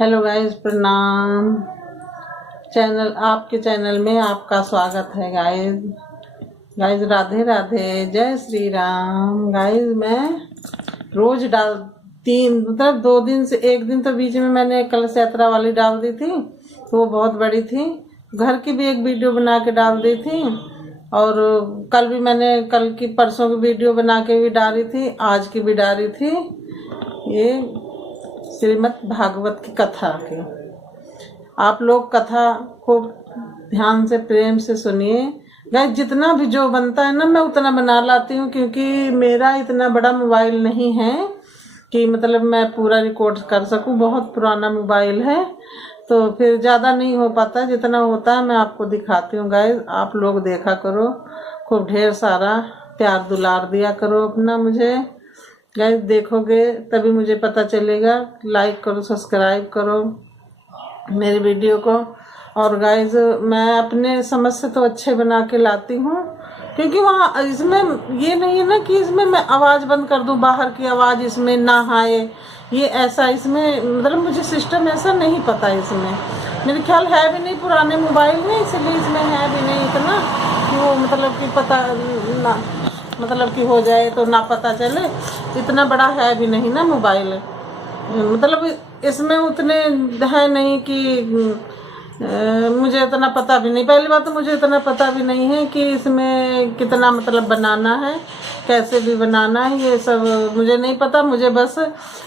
Hello guys, प्रणाम। आपके channel में आपका स्वागत है गाइस। राधे राधे, जय श्री राम। गाइस मैं रोज मतलब 2 दिन से, एक दिन तो बीच में मैंने कलश यात्रा वाली डाल दी थी, तो वो बहुत बड़ी थी। घर की भी एक वीडियो बना के डाल दी थी, और कल भी मैंने परसों की वीडियो बना के भी डाली थी, आज की भी डाली थी। ये श्रीमद् भागवत की कथा की। आप लोग कथा को ध्यान से, प्रेम से सुनिए। गाइस जितना भी जो बनता है ना, मैं उतना बना लाती हूँ, क्योंकि मेरा इतना बड़ा मोबाइल नहीं है कि मतलब मैं पूरा रिकॉर्ड कर सकूँ। बहुत पुराना मोबाइल है, तो फिर ज़्यादा नहीं हो पाता। जितना होता है मैं आपको दिखाती हूँ। गाइस आप लोग देखा करो, खूब ढेर सारा प्यार दुलार दिया करो अपना मुझे। गाइस देखोगे तभी मुझे पता चलेगा। लाइक करो, सब्सक्राइब करो मेरी वीडियो को। और गाइस मैं अपने समझ से तो अच्छे बना के लाती हूँ, क्योंकि वहाँ इसमें ये नहीं है ना कि इसमें मैं आवाज़ बंद कर दूँ, बाहर की आवाज़ इसमें ना आए। ये ऐसा इसमें मतलब मुझे सिस्टम ऐसा नहीं पता। इसमें मेरे ख्याल है भी नहीं पुराने मोबाइल में, इसलिए इसमें है भी नहीं इतना कि वो मतलब कि पता ना, मतलब कि हो जाए तो ना पता चले। इतना बड़ा है भी नहीं ना मोबाइल, मतलब इसमें उतने है नहीं कि मुझे इतना पता भी नहीं। पहली बात तो मुझे इतना पता भी नहीं है कि इसमें कितना मतलब बनाना है, कैसे भी बनाना है, ये सब मुझे नहीं पता। मुझे बस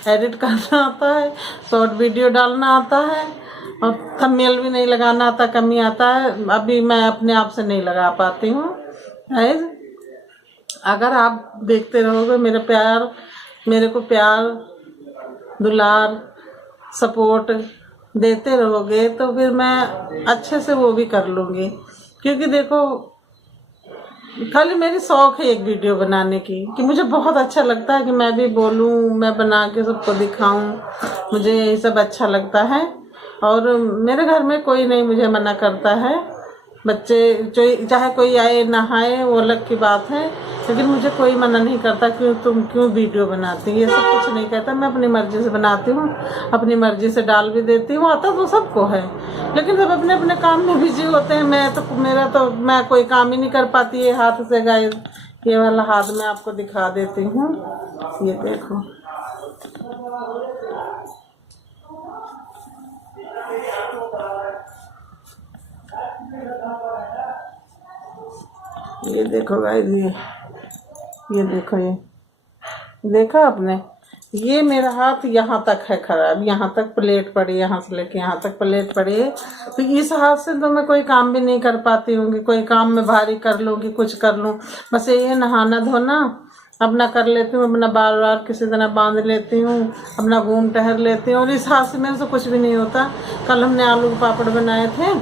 एडिट करना आता है, शॉर्ट वीडियो डालना आता है, और थंबनेल भी नहीं लगाना आता, कमी आता है। अभी मैं अपने आप से नहीं लगा पाती हूँ। अगर आप देखते रहोगे मेरे को प्यार दुलार सपोर्ट देते रहोगे, तो फिर मैं अच्छे से वो भी कर लूँगी। क्योंकि देखो, खाली मेरी शौक है एक वीडियो बनाने की, कि मुझे बहुत अच्छा लगता है कि मैं भी बोलूँ, मैं बना के सबको दिखाऊं। मुझे यही सब अच्छा लगता है, और मेरे घर में कोई नहीं मुझे मना करता है। बच्चे चाहे कोई आए ना आए वो अलग की बात है, लेकिन मुझे कोई मना नहीं करता कि तुम क्यों वीडियो बनाती, ये सब कुछ नहीं कहता। मैं अपनी मर्जी से बनाती हूँ, अपनी मर्जी से डाल भी देती हूँ। आता तो सबको है, लेकिन सब अपने अपने काम में बिजी होते हैं। मैं कोई काम ही नहीं कर पाती है हाथ से। गाइस ये वाला हाथ मैं आपको दिखा देती हूँ, ये देखो। ये देखो गाइस, ये देखो, ये देखा आपने? ये मेरा हाथ यहाँ तक है खराब, यहाँ तक प्लेट पड़ी, यहाँ से लेके यहाँ तक प्लेट पड़ी है। तो इस हाथ से तो मैं कोई काम भी नहीं कर पाती हूँ, कोई काम में भारी कर लूँगी, कुछ कर लूँ। बस ये नहाना धोना अपना कर लेती हूँ, अपना बार बार किसी तरह बांध लेती हूँ, अपना घूम टहल लेती हूँ। और इस हाथ से मेरे से कुछ भी नहीं होता। कल हमने आलू के पापड़ बनाए थे,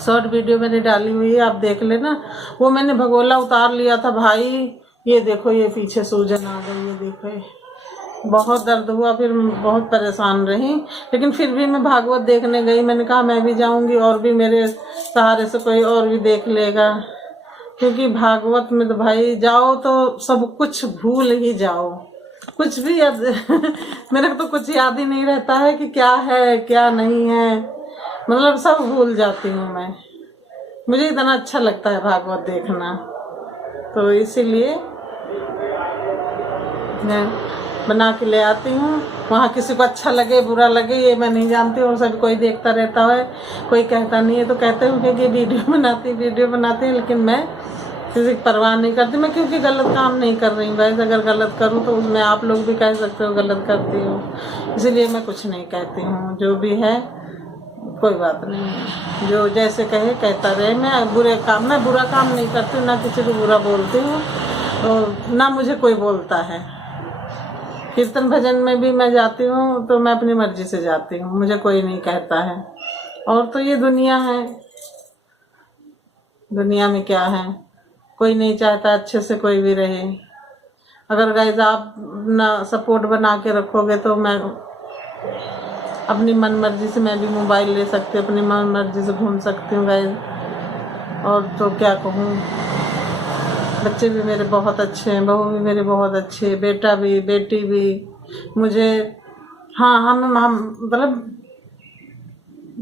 शॉर्ट वीडियो मैंने डाली हुई है, आप देख लेना। वो मैंने भगोला उतार लिया था भाई। ये देखो, ये पीछे सूजन आ गई, ये देखो, बहुत दर्द हुआ, फिर बहुत परेशान रही। लेकिन फिर भी मैं भागवत देखने गई। मैंने कहा मैं भी जाऊंगी, और भी मेरे सहारे से कोई और भी देख लेगा। क्योंकि भागवत में तो भाई जाओ तो सब कुछ भूल ही जाओ, कुछ भी याद मेरे को तो कुछ याद ही नहीं रहता है कि क्या है क्या नहीं है, मतलब सब भूल जाती हूँ मैं। मुझे इतना अच्छा लगता है भागवत देखना, तो इसीलिए मैं बना के ले आती हूँ। वहाँ किसी को अच्छा लगे बुरा लगे ये मैं नहीं जानती, और सब कोई देखता रहता है, कोई कहता नहीं है तो कहते हैं कि वीडियो बनाती है। लेकिन मैं किसी की परवाह नहीं करती मैं, क्योंकि गलत काम नहीं कर रही हूँ। वैसे अगर गलत करूँ तो उसमें आप लोग भी कह सकते हो गलत करती हूँ, इसलिए मैं कुछ नहीं कहती हूँ। जो भी है कोई बात नहीं है, जो जैसे कहे कहता रहे। मैं बुरा काम नहीं करती हूँ, ना किसी को बुरा बोलती हूँ, और ना मुझे कोई बोलता है। कीर्तन भजन में भी मैं जाती हूँ तो मैं अपनी मर्जी से जाती हूँ, मुझे कोई नहीं कहता है। और तो ये दुनिया है, दुनिया में क्या है, कोई नहीं चाहता अच्छे से कोई भी रहे। अगर गाइस आप ना सपोर्ट बना के रखोगे तो मैं अपनी मन मर्जी से मैं भी मोबाइल ले सकती हूँ, अपनी मन मर्जी से घूम सकती हूँ गाइस। और तो क्या कहूँ, बच्चे भी मेरे बहुत अच्छे हैं, बहू भी मेरी बहुत अच्छी है, बेटा भी बेटी भी। मुझे हाँ हम मतलब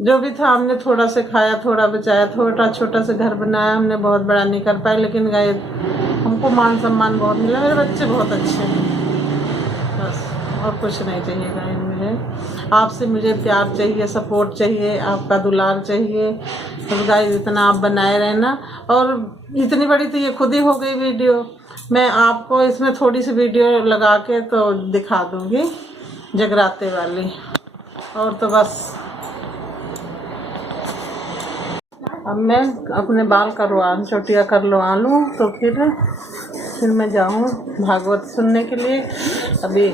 जो भी था हमने थोड़ा से खाया, थोड़ा बचाया, थोड़ा छोटा सा घर बनाया हमने, बहुत बड़ा नहीं कर पाए, लेकिन गाइस हमको मान सम्मान बहुत मिला, मेरे बच्चे बहुत अच्छे हैं, बस और कुछ नहीं चाहिए गाइस मुझे। आपसे मुझे प्यार चाहिए, सपोर्ट चाहिए, आपका दुलार चाहिए, बस गाइस इतना आप बनाए रहना। और इतनी बड़ी तो ये खुद ही हो गई वीडियो, मैं आपको इसमें थोड़ी सी वीडियो लगा के तो दिखा दूँगी जगराते वाली, और तो बस अब मैं अपने बाल चोटियाँ करवा लूँ तो फिर मैं जाऊँ भागवत सुनने के लिए। अभी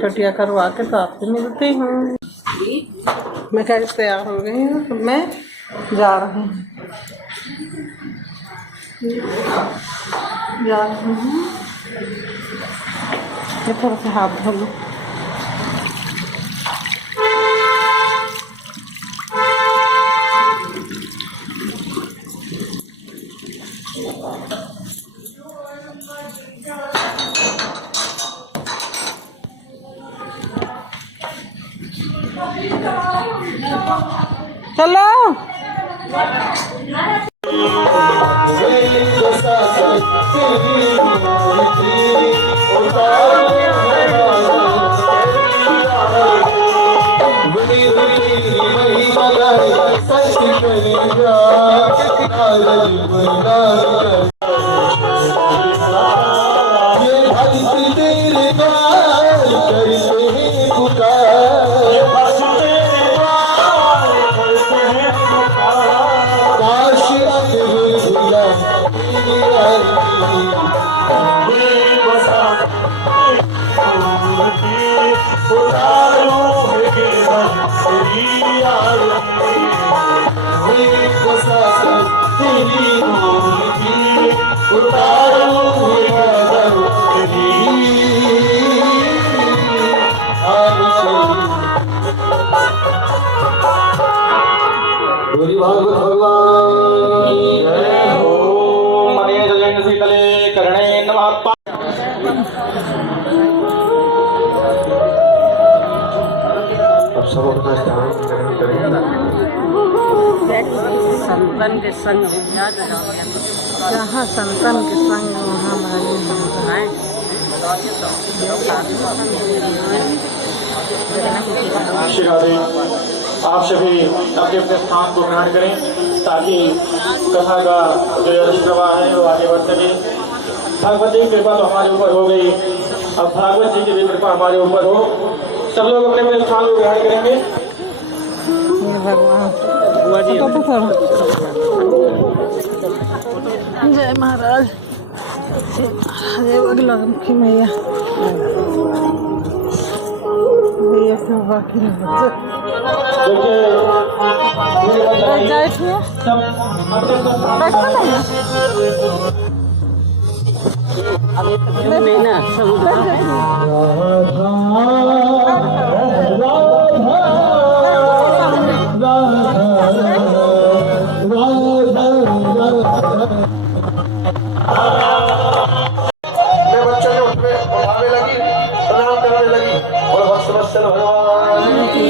चोटियाँ करवा के तो आपसे मिलती हूँ। मैं क्या तैयार हो गई हूँ, तो मैं जा रही हूँ ये थोड़ा सा हाथ धो लूँ। चलो संतन के संग जहाँ संतन के संग वहाँ आप सभी अपने अपने स्थान को ग्रहण करें ताकि कथा का जो यश प्रवाह है वो आगे बढ़ सके। भगवत जी की कृपा तो हमारे ऊपर हो गई, अब भागवत जी की भी कृपा हमारे ऊपर हो। सब लोग अपने अपने स्थान को ग्रहण करेंगे। जय महाराज, जय बगलामुखी मैया, भैया से बाकी नहीं ना उठाने लगी, प्रणाम करने लगी और भक्तवत्सल भगवान की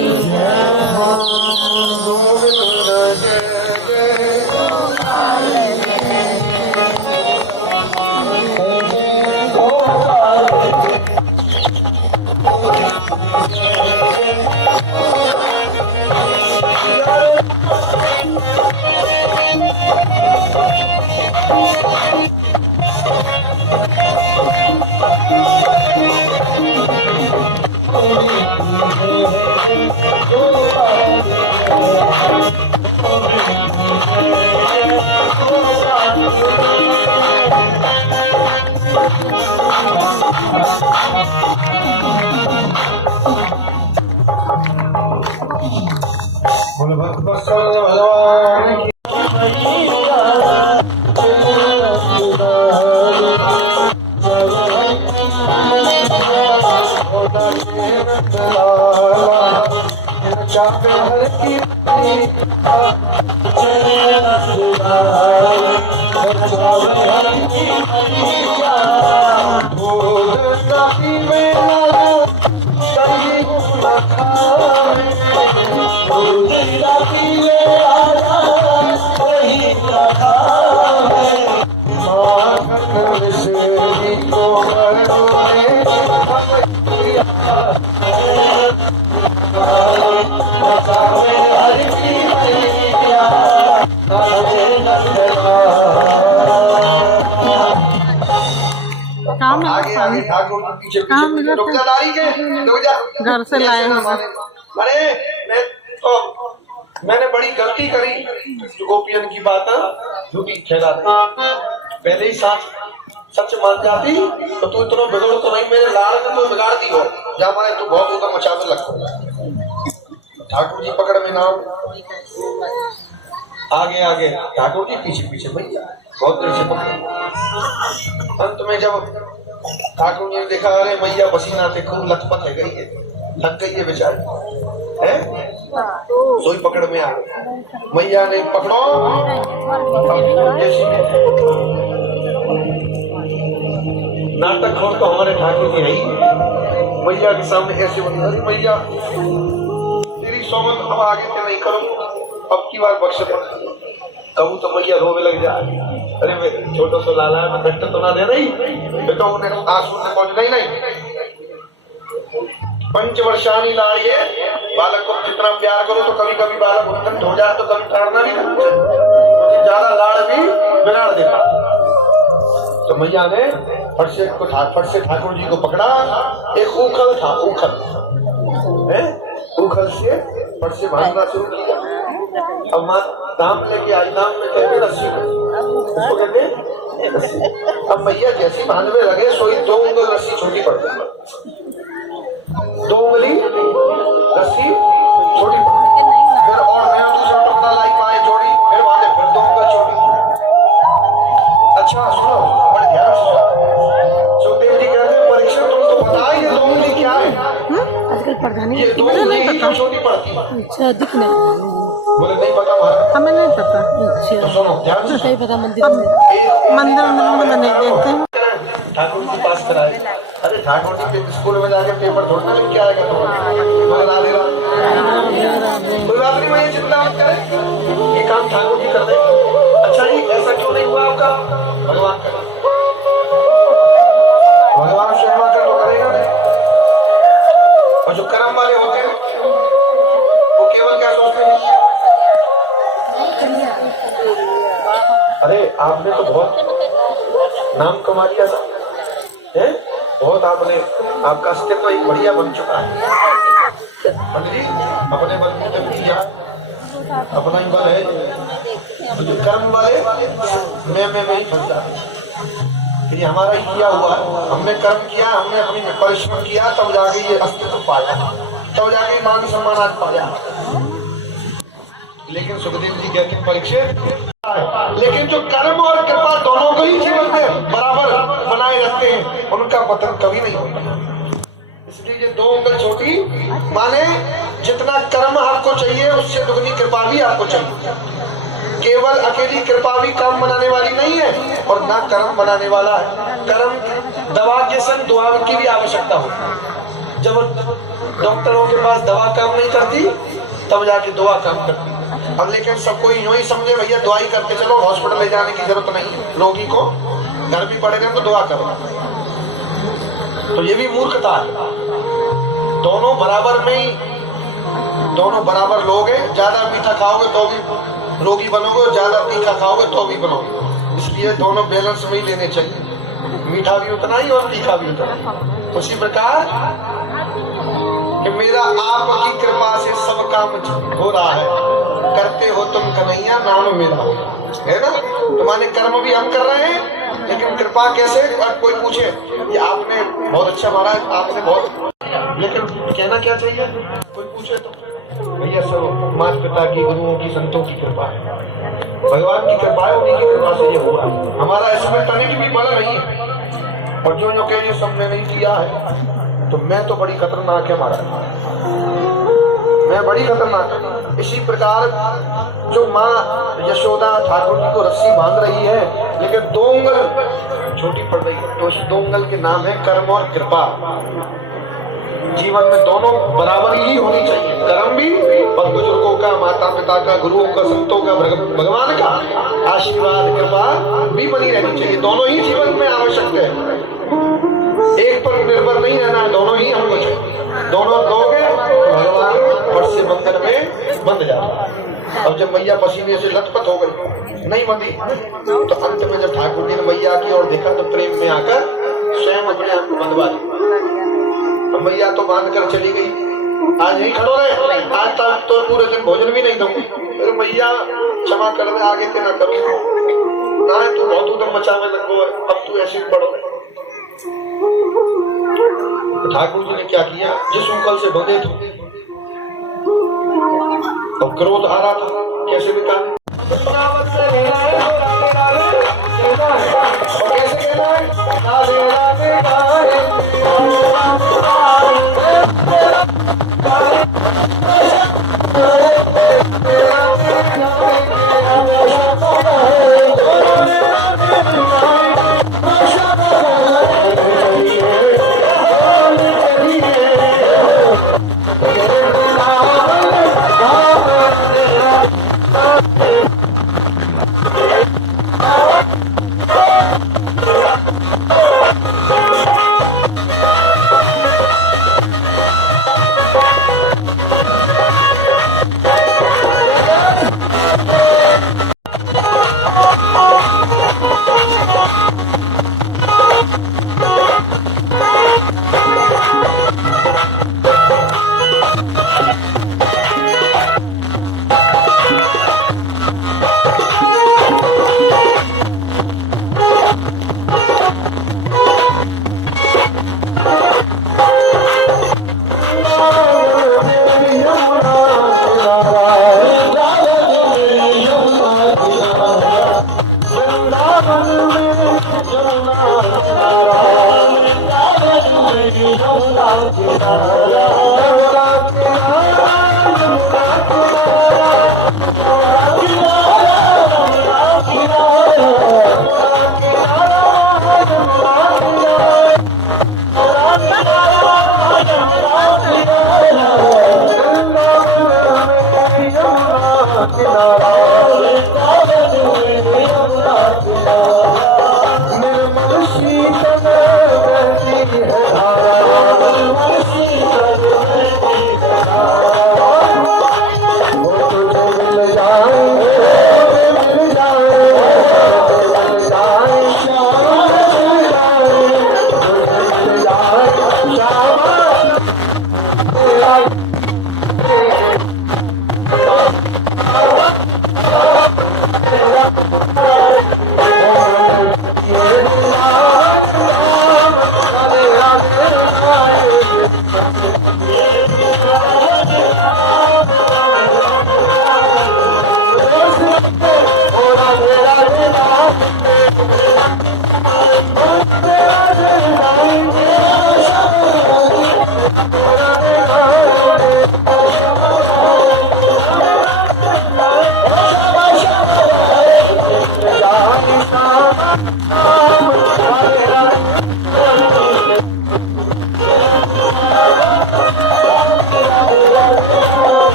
काम आगे आगे ठाकुर जी पीछे कहाँ पीछे मिला रुक था? जा दाढ़ी के रुक जा घर से लाए ऐसे ना हुए। माने। अरे मैंने बड़ी गलती करी जो गोपियन की बात झूठी फैला दी। पहले ही सच मान जाती तो तू इतना बिगड़ तो नहीं, मेरे लाल का तो बिगाड़ दी हो जा माने तू बहुत उधर मचाने लगता। ठाकुर जी पकड़ में नाम आगे आगे ठाकुर जी पीछे पीछे भैया बहुत देर से पकड़े। अंत में जब ठाकुर जी ने देखा अरे मैया पसीना से खूब लथपथ है गई है, थक गई है बेचारी है, सोई पकड़ में आ गई। मैया ने पकड़ो जैसी नाटक खोल तो हमारे ठाकुर जी है ही। मैया के सामने ऐसे बनी अरे मैया तेरी सौगंध अब आगे से नहीं करूँ, अब की बार बख्श कहूँ तो मैया रोवे लग जाए। अरे वे छोटो सो लाला मैं कष्ट तो ना दे रही बेटा, उन्हें आंसू से पहुंच नहीं पंचवर्षानी लाड़िए बालक को जितना प्यार करो तो कभी कभी बालक उत्कंठ हो जाए तो कभी ताड़ना भी करते, ज्यादा लाड़ भी बिगाड़ देता। तो मैया ने फट से ठाकुर जी को पकड़ा। एक उखल था, उखल से फट से बांधना शुरू किया। अब माँ दाम लेके आई, दाम में कहते रस्सी उसको कहते रस्सी। अब मैया जैसी बांधने लगे सोई 2 उंगल रस्सी छोटी पड़ गई, 2 उंगली रस्सी छोटी पड़ गई। फिर और नया दूसरा टुकड़ा लाई पाए जोड़ी, फिर बांधे फिर 2 उंगल छोटी। अच्छा सुनो बड़े ध्यान से सुखदेव जी कहते हैं परीक्षा तुम तो बताओ ये 2 उंगली क्या है? आजकल प्रधानी ये 2 उंगली ही क्यों छोटी पड़ती है? अच्छा दिखने बोले नहीं पता महाराज। हमें नहीं पता। तो सुनो ध्यान से सही पता मंदिर अब में मंदिर में नहीं देखते हैं। ठाकुर जी पास कराए। अरे ठाकुर जी के स्कूल में जाके पेपर थोड़ना लेके आएगा तुम्हारा। राधे राधे कोई बात नहीं, मैं ये चिंता मत करे, ये काम ठाकुर जी कर देंगे। अच्छा जी ऐसा क्यों नहीं हुआ आपका? भगवान करे, भगवान सेवा कर तो करेगा। और जो कर्म वाले होते हैं वो केवल क्या सोचते हैं? अरे आपने तो बहुत नाम कमा लिया था, है? बहुत आपने, आपका अस्तित्व एक बढ़िया बन चुका है। पंडित जी अपने बल में जब किया अपना ही बल है, तो जो कर्म वाले मैं ही फंस जाते। ये हमारा ही किया हुआ है, हमने कर्म किया, हमने अपनी परिश्रम किया, तब जाके ये अस्तित्व पाया, तब जाके मान सम्मान आज पाया। लेकिन सुखदेव जी कहते हैं परीक्षित, लेकिन जो कर्म और कृपा दोनों को ही जीवन में बराबर बनाए रखते हैं उनका पतन कभी नहीं होता। इसलिए ये 2 उंगल छोटी माने जितना कर्म आपको चाहिए उससे दुगनी कृपा भी आपको चाहिए। केवल अकेली कृपा भी काम बनाने वाली नहीं है और ना कर्म बनाने वाला है। कर्म दवा के संग दुआ की भी आवश्यकता होती है। जब डॉक्टरों के पास दवा काम नहीं करती तब जाके दुआ काम करती। अब लेकिन सबको यूं ही समझे भैया दवाई करके चलो, हॉस्पिटल ले जाने की जरूरत नहीं है, रोगी को घर भी पड़े रहे तो दुआ करो, तो ये भी मूर्खता है। दोनों बराबर में ही, दोनों बराबर लोग हैं। ज्यादा मीठा खाओगे तो भी रोगी बनोगे, ज्यादा तीखा खाओगे तो भी बनोगे। इसलिए दोनों बैलेंस में ही लेने चाहिए, मीठा भी उतना ही और तीखा भी उतना। उसी प्रकार कि मेरा आपकी कृपा से सब काम हो रहा है, करते हो तुम कन्हैया नाम मेरा, है ना? तुम्हारे कर्म भी हम कर रहे हैं, लेकिन कृपा कैसे? और कोई पूछे ये आपने बहुत अच्छा मारा है, आपने बहुत, लेकिन कहना क्या चाहिए? कोई पूछे तो भैया सब माता पिता की, गुरुओं की, संतों की कृपा है, भगवान की कृपा है, उन्हीं की कृपा से ये हुआ। हमारा इसमें तनिक भी बल नहीं है। और जो जो कह ये सब ने नहीं किया है तो मैं तो बड़ी खतरनाक है महाराज, मैं बड़ी खतरनाक। इसी प्रकार जो माँ यशोदा ठाकुर जी को रस्सी बांध रही है, लेकिन 2 उंगल छोटी पड़ रही है, तो उस 2 उंगल के नाम है कर्म और कृपा। जीवन में दोनों बराबर ही होनी चाहिए, कर्म भी और बुजुर्गों का, माता पिता का, गुरुओं का, संतों का, भगवान का आशीर्वाद कृपा भी बनी रहनी चाहिए। दोनों ही जीवन में आवश्यक है, एक पर निर्भर नहीं रहना, दोनों ही हमको चाहिए। दोनों दोगे तो भगवान फट से बंधन में बंध जाता है। अब जब मैया पसीने से लथपथ हो गई, नहीं बंधी, तो अंत में जब ठाकुर जी ने मैया की ओर देखा तो प्रेम में आकर स्वयं अपने आप को बंधवा दिया। मैया तो बांध कर चली गई, आज यही खड़ो रहे, आज तक तो पूरे दिन भोजन भी नहीं दूंगी। अरे मैया क्षमा कर दे, आगे ते ना करो ना, तू बहुत उधर मचाने लगो, अब तू ऐसे ही पड़ो। ठाकुर जी ने क्या किया, जिस उंगल से बंधे थे तो क्रोध आ रहा था, कैसे निकाले, कैसे कहना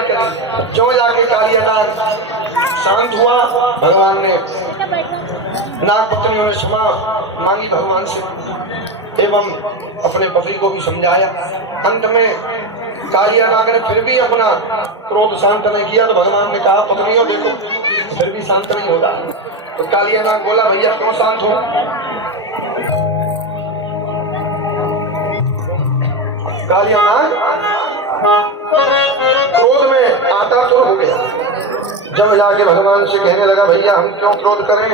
स्वीकार करी। जो जाके कालिया नाग शांत हुआ, भगवान ने नाग पत्नियों ने क्षमा मांगी भगवान से एवं अपने पति को भी समझाया। अंत में कालिया नाग ने फिर भी अपना क्रोध शांत नहीं किया तो भगवान ने कहा पत्नियों देखो फिर भी शांत नहीं होता। तो कालिया नाग बोला भैया क्यों शांत हो? कालिया नाग क्रोध में आतातुर हो गया। जब जाके भगवान से कहने लगा भैया हम क्यों क्रोध करें,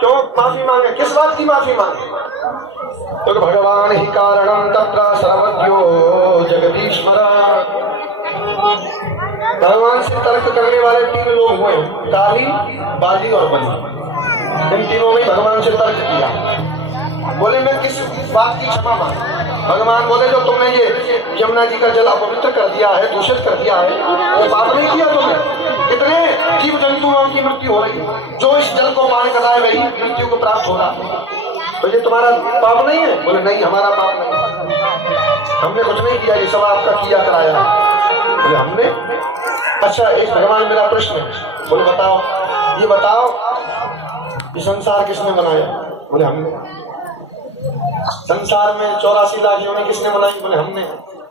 क्यों माफी मांगे, किस बात की माफी मांगे? तो भगवान ही कारणम तत्र सर्वज्ञो जगदीश्वर। भगवान से तर्क करने वाले 3 लोग हुए, काली, बाली और बली। इन तीनों ने भगवान से तर्क किया। बोले मैं किस बात की क्षमा मांगू? भगवान बोले जो तुमने ये यमुना जी का जल अपवित्र कर दिया है, दूषित कर दिया है, ये पाप नहीं किया तुमने? कितने जीव जंतुओं की मृत्यु हो रही, जो इस जल को पान कराए वही मृत्यु को प्राप्त हो रहा, तो ये तुम्हारा पाप नहीं है? बोले नहीं हमारा पाप नहीं, हमने कुछ नहीं किया, ये सब आपका किया कराया। बोले हमने? अच्छा एक भगवान मेरा प्रश्न है। बोले बताओ, ये बताओ ये संसार किसने बनाया? बोले हमने। संसार में 84 लाख योनि किसने बनाई? बोले हमने।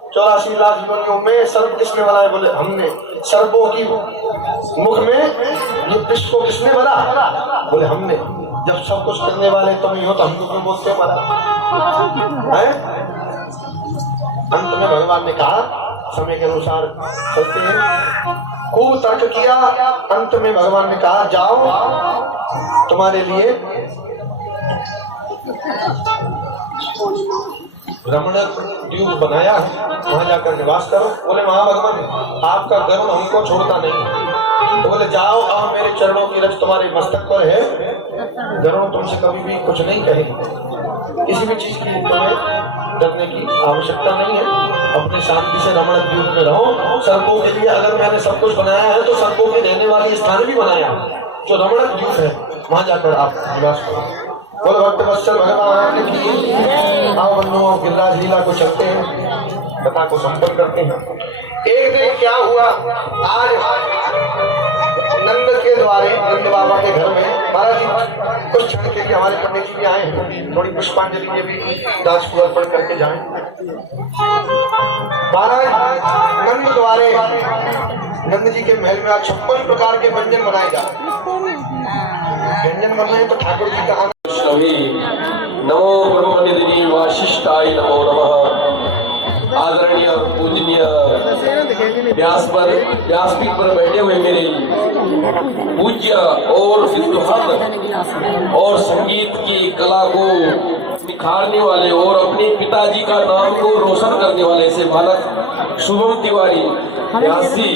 84 लाख योनियों में सर्प किसने बनाए? बोले हमने। सर्पों की मुख में ये विष को किसने भरा? बोले हमने। जब सब कुछ करने वाले तुम ही हो तो हमको क्यों बोलते हो मरा? अंत में भगवान ने कहा समय के अनुसार चलते हैं, खूब तर्क किया। अंत में भगवान ने कहा जाओ तुम्हारे लिए रमणक द्वीप बनाया है, वहां जाकर निवास करो। बोले वहां भगवान आपका गरुड़ हमको छोड़ता नहीं। तो बोले जाओ अब मेरे चरणों की रज तुम्हारे मस्तक पर है, गरुड़ तुमसे कभी भी कुछ नहीं कहेगी, किसी भी चीज की तुम्हें डरने की आवश्यकता नहीं है। अपने शांति से रमणक द्वीप में रहो। सर्पों के लिए अगर मैंने सब कुछ बनाया है तो सर्पों के रहने वाली स्थान भी बनाया जो रमणक द्वीप है, वहां जाकर आप निवास करो। बोल भक्त वत्सल भगवान की। आओ बंधुओं गिरिराज लीला को चलते हैं, कथा को संपन्न करते हैं। एक दिन क्या हुआ, आज नंद के द्वारे नंद बाबा के घर में महाराज जी कुछ क्षण के लिए हमारे पंडित जी भी आए हैं, थोड़ी पुष्पांजलि में भी दास को अर्पण करके जाएं। महाराज नंद द्वारे नंद जी के महल में आज 56 प्रकार के व्यंजन बनाए जा रहे। व्यंजन बन रहे तो ठाकुर जी का नमो ब्रह्मनिधि वासिष्ठाय नमो नमः। आदरणीय पूजनीय व्यासपीठ पर बैठे हुए मेरे पूज्य और विद्वान और संगीत की कला को निखारने वाले और अपने पिताजी का नाम को रोशन करने वाले से बालक शुभम तिवारी व्यास जी,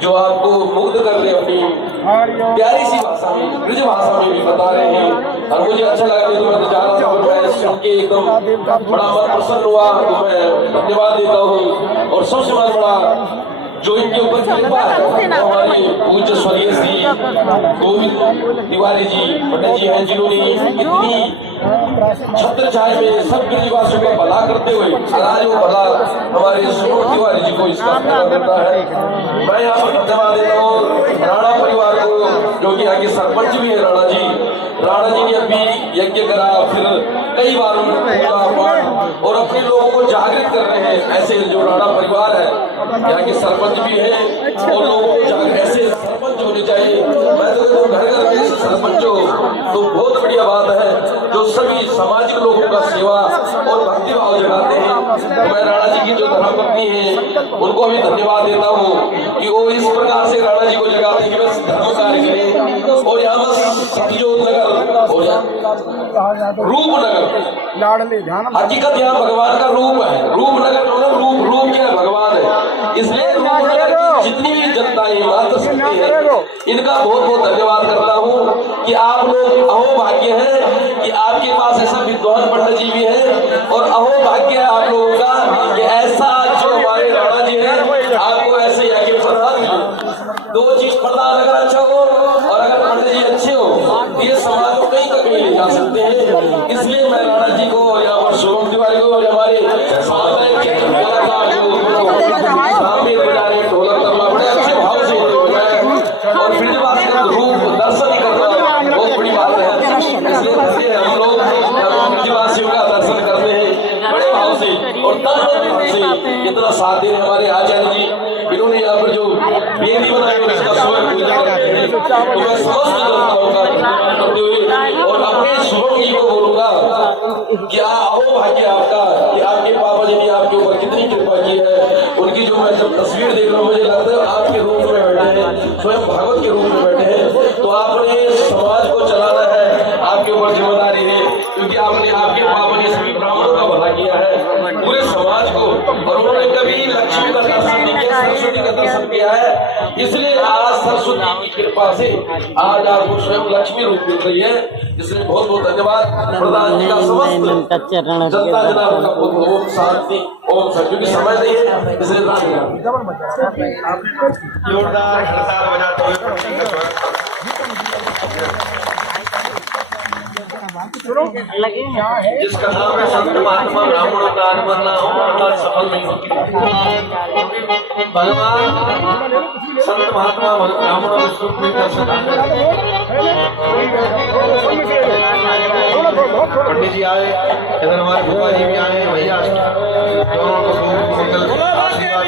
जो आपको मुग्ध कर रहे अपनी प्यारी सी भाषा में, ब्रज भाषा में भी बता रहे हैं। और मुझे अच्छा लगा, तो मैं तो जा रहा था और मैं सुन के एकदम बड़ा मन प्रसन्न हुआ, तो मैं धन्यवाद देता हूँ। और सबसे बड़ा जो इनके ऊपर कृपा है हमारे पूज्य स्वर्गीय श्री गोविंद तिवारी जी पंडित जी हैं, जिन्होंने इतनी छत्र छाया में सब गिरिवासियों का भला करते हुए आज वो भला हमारे शुभम तिवारी जी को इसका धन्यवाद देता है। मैं यहाँ पर धन्यवाद देता हूँ राणा परिवार को, जो कि यहाँ के सरपंच भी है राणा जी ने अभी यज्ञ करा, फिर कई बार पूजा पाठ और अपने लोगों को जागृत कर रहे हैं। ऐसे जो राणा परिवार है, यहाँ के सरपंच भी है और लोगों को जागृत, ऐसे सरपंच होने चाहिए। मैं तो घर घर में ऐसे सरपंच हो तो बहुत बढ़िया बात है, जो सभी सामाजिक लोगों का सेवा और भक्ति भाव जगाते हैं। तो मैं राणा जी की जो धर्मपत्नी है उनको भी धन्यवाद देता हूँ कि वो इस प्रकार से राणा जी को जगाते कि बस धर्म कार्य करें। और यहाँ सतजोत नगर रूपनगर, हकीकत यहाँ भगवान का रूप है। रूपनगर मतलब रूप क्या है? भगवान है। इसलिए रूपनगर की जितनी भी जनताएं मात्र शक्ति है, इनका बहुत बहुत धन्यवाद करता हूँ कि आप लोग अहो भाग्य है कि आपके पास ऐसा विद्वान पंडित जी भी है, और अहो भाग्य है आप लोगों का कि ऐसा जो हमारे राणा जी है आपको ऐसे आगे प्रधान मिले। दो चीज, प्रधान अगर अच्छा हो और अगर पंडित जी अच्छे हो, ये समाज को कहीं कहीं ले जा सकते हैं। इसलिए मैं राणा जी को और यहाँ पर शुभम तिवारी को और हमारे ढोलक तबला बड़े तो मैं समस्त जनताओं का धन्यवाद करते हुए और अपने शुभम जी को बोलूंगा, क्या अहो भाग्य आपका कि आपके पापा जी ने आपके ऊपर कितनी कृपा की है। उनकी जो मैं जब तस्वीर देख रहा हूँ मुझे लगता है आपके रूप में बैठे हैं, स्वयं भागवत के रूप में बैठे हैं। तो आपने समाज को चलाना है, आपके ऊपर जिम्मेदारी है, क्योंकि आपने आपके पापा ने सभी ब्राह्मणों का भला किया है, पूरे समाज को, और उन्होंने कभी लक्ष्मी का दर्शन नहीं किया, सरस्वती का दर्शन किया है। इसलिए आज सरस्वती की कृपा से आज आपको स्वयं लक्ष्मी रूप मिल रही है। इसलिए बहुत बहुत धन्यवाद प्रधान जी का, समस्त जनता जनार्दन का बहुत ओम शांति ओम सत्य, क्योंकि समय नहीं है इसलिए जोरदार हड़ताल बजाते हुए पत्नी का स्वागत। जिस कथा में संत महात्मा ब्राह्मणों का आगमन ना हो कथा सफल नहीं होती। भगवान संत महात्मा ब्राह्मणों के स्वरूप में दर्शन पंडित जी आए, इधर हमारे भूपा जी भी आए, भैया दोनों को मंगल आशीर्वाद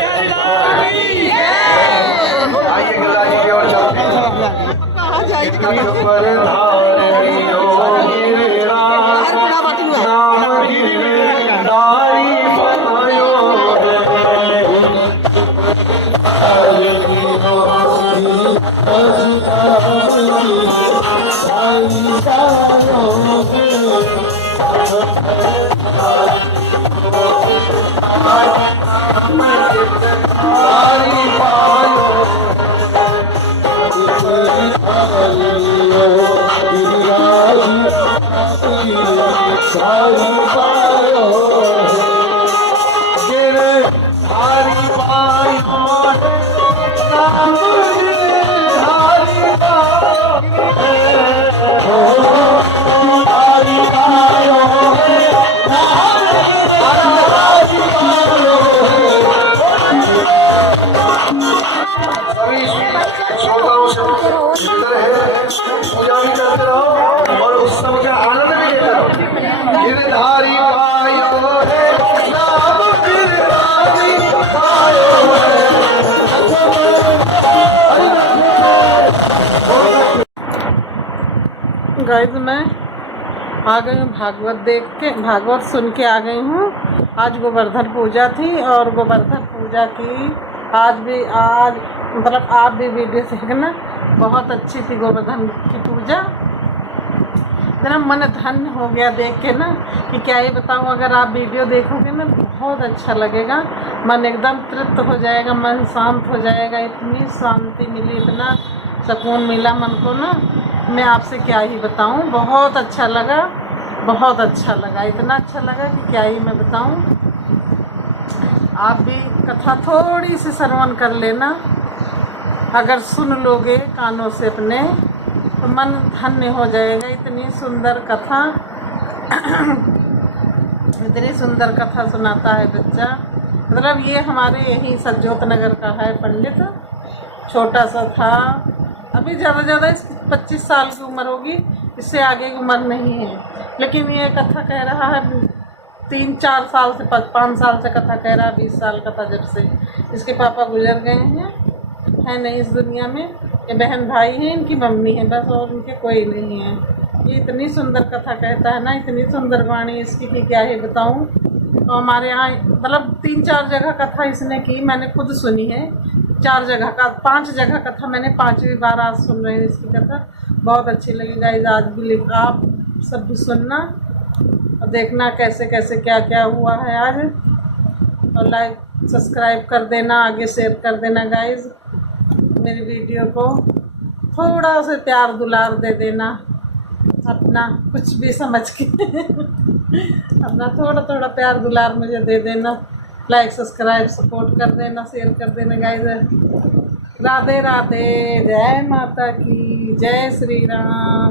आइए गला जी की ओर चलते हैं। पूजा भी करते रहो और उस समय का आनंद भी लेते रहो। गिरधारी पायो रे नाम गिरधारी पायो गाइस मैं आ गई हूँ भागवत देख के, भागवत सुन के आ गई हूँ। आज गोवर्धन पूजा थी और गोवर्धन पूजा की आज मतलब आप भी वीडियो देखना, बहुत अच्छी थी गोवर्धन की पूजा। मेरा मन धन्य हो गया देख के ना, कि क्या ही बताऊँ, अगर आप वीडियो देखोगे ना बहुत अच्छा लगेगा, मन एकदम तृप्त हो जाएगा, मन शांत हो जाएगा। इतनी शांति मिली, इतना सुकून मिला मन को ना, मैं आपसे क्या ही बताऊँ। बहुत अच्छा लगा, बहुत अच्छा लगा, इतना अच्छा लगा कि क्या ही मैं बताऊँ। आप भी कथा थोड़ी सी श्रवण कर लेना, अगर सुन लोगे कानों से अपने तो मन धन्य हो जाएगा। इतनी सुंदर कथा इतनी सुंदर कथा सुनाता है बच्चा। मतलब ये हमारे यही सज्जोत नगर का है पंडित, छोटा सा था, अभी ज़्यादा इसकी 25 साल की उम्र होगी, इससे आगे की उम्र नहीं है। लेकिन ये कथा कह रहा है 3-4 साल से 5 साल से कथा कह रहा है, 20 साल का था जब से इसके पापा गुजर गए हैं, है नहीं इस दुनिया में। ये बहन भाई हैं, इनकी मम्मी है बस, और इनके कोई नहीं है। ये इतनी सुंदर कथा कहता है ना, इतनी सुंदर वाणी इसकी कि क्या ही बताऊँ। तो हमारे यहाँ मतलब 3-4 जगह कथा इसने की, मैंने खुद सुनी है। 4 जगह का 5 जगह कथा मैंने 5वीं बार आज सुन रही हूँ इसकी कथा, बहुत अच्छी लगी गाइस। आज भी आप सब भी सुनना और देखना कैसे कैसे क्या क्या हुआ है आज, और लाइक सब्सक्राइब कर देना, आगे शेयर कर देना गाइस। मेरी वीडियो को थोड़ा सा प्यार दुलार दे देना, अपना कुछ भी समझ के अपना थोड़ा प्यार दुलार मुझे दे देना, लाइक सब्सक्राइब सपोर्ट कर देना, शेयर कर देना गाइस। राधे राधे, जय माता की, जय श्री राम।